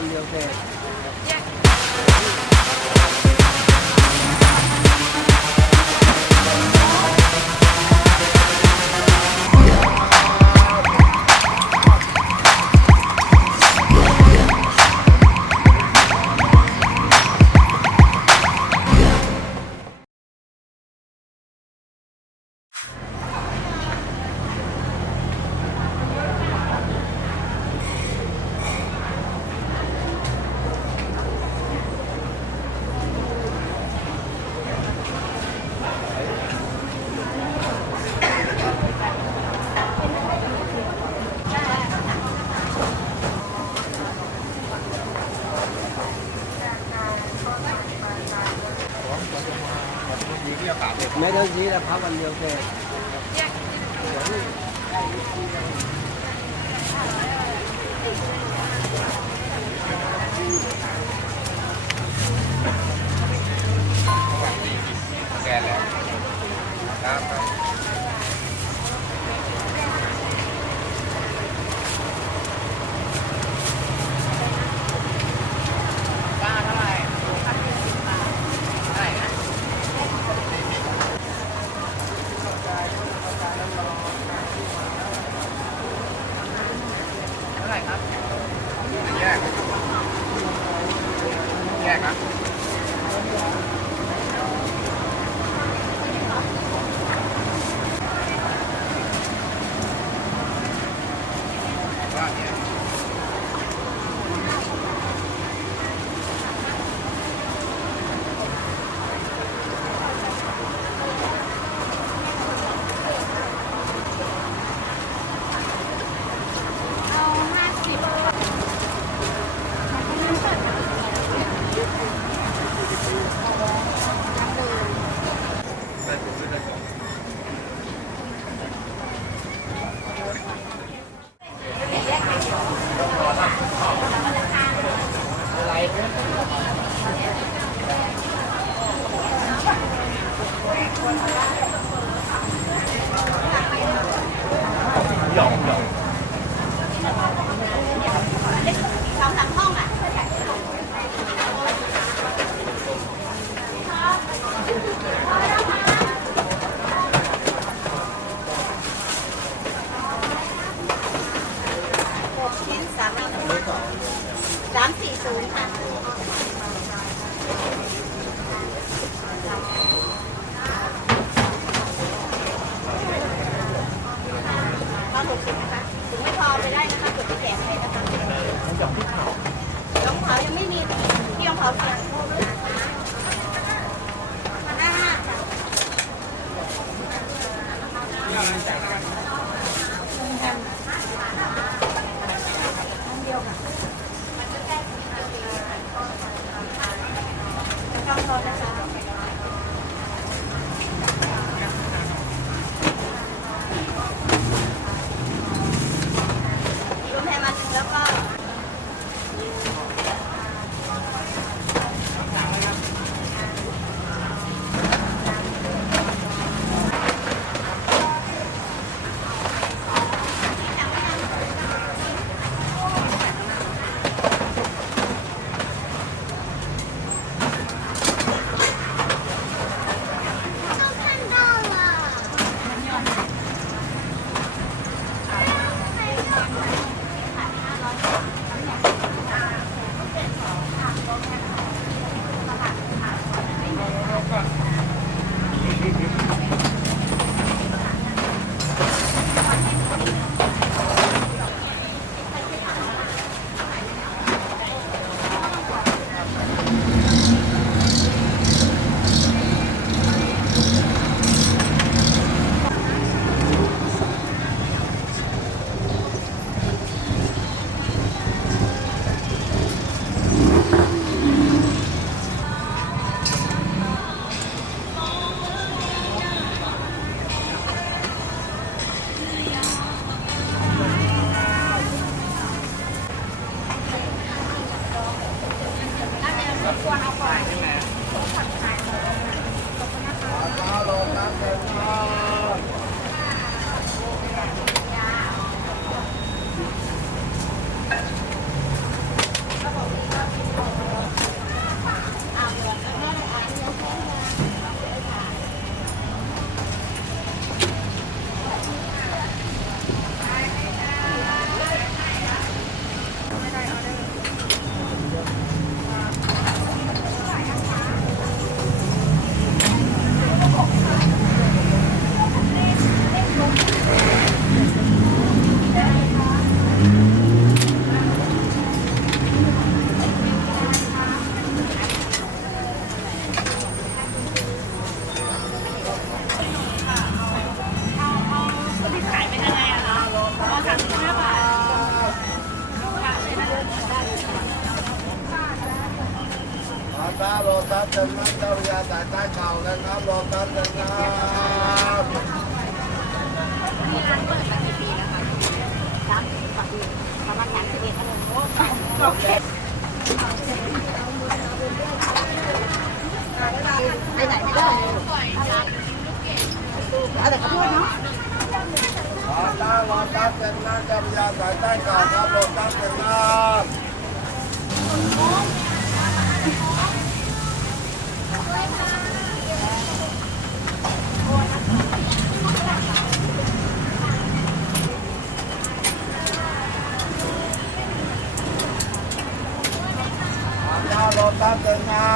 วันเดียวเสร็จไม่ต้องชี้แล้วครับวันเดียวเสร็จแกแล้วตามไปแยกนะว่าเนี่ยหยอกชิ้น340ค่ะตอน60นะคะถึงไม่พอไปได้นะคะเกิดไปแถมให้นะคะยองเผายังไม่มีที่ยองเผาเสียงต้องรอนะคะรวมแพมันแล้วก็ ต้าโลตัสเดินน้ำเจ้าพระยาสายใต้เก่าและน้ำโลตัสเดินน้ำ ที่ร้านเปิดมากี่ปีแล้วคะ30 กว่าปีประมาณ31อะไรโอเคไปไหนไม่ได้เอาแต่กระพูดเนาะ โลตัสเดินน้ำเจ้าพระยาสายใต้เก่าครับโลตัสเดินน้ำโลตัสเดินน้ำ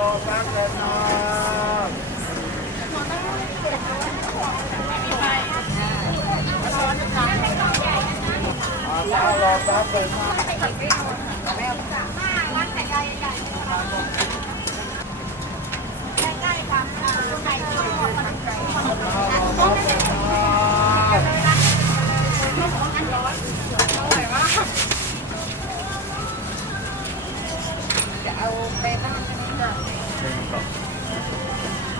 โลตัสเดินน้ำ รอแป๊บนึง ร้านขายใหญ่ใหญ่ใกล้ๆกับไก่ทอดจะเอาไปบ้านกันจ้ะ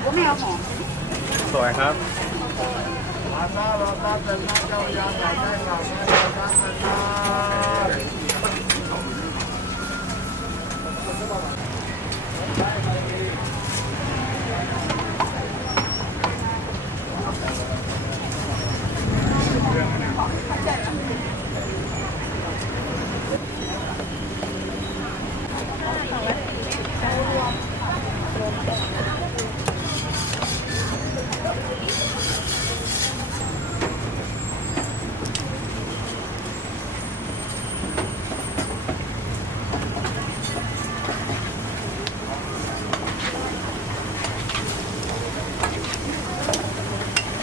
ก็ไม่เอาหอม สวยครับ รอแป๊บนึงนะเจ้ายาใส่ได้ก่อนนะรอแป๊บนึงนะ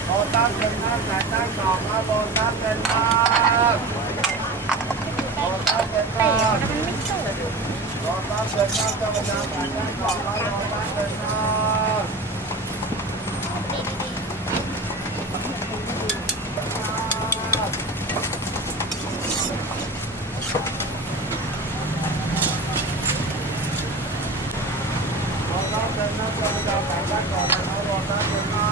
โลตัสเป็นน้ำใส่ได้ก่อนนะโลตัสเป็นน้ำโลตัสเป็นน้ำโลตัสเป็นน้ำเจ้าพระยาใส่ได้ก่อนนะโลตัสเป็นน้ำโลตัสเป็นน้ำเจ้าพระยาใส่ได้ก่อนนะโลตัสเป็นน้ำ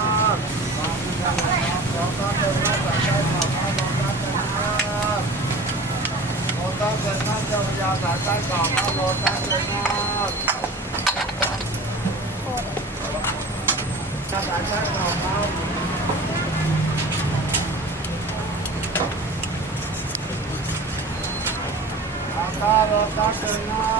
โลตัสเป็นน้ำใส่ได้ก่อนนะโลตัสเป็นน้ำโลตัสเป็นน้ำเจ้าพระยาใส่ได้ก่อนนะโลตัสเป็นน้ำจะใส่ได้ก่อนนะโลตัสเป็นน้ำ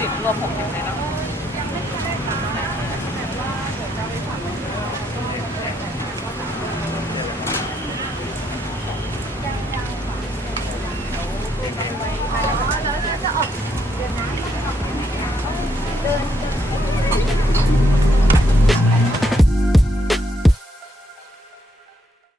60รวม60เลยเนาะ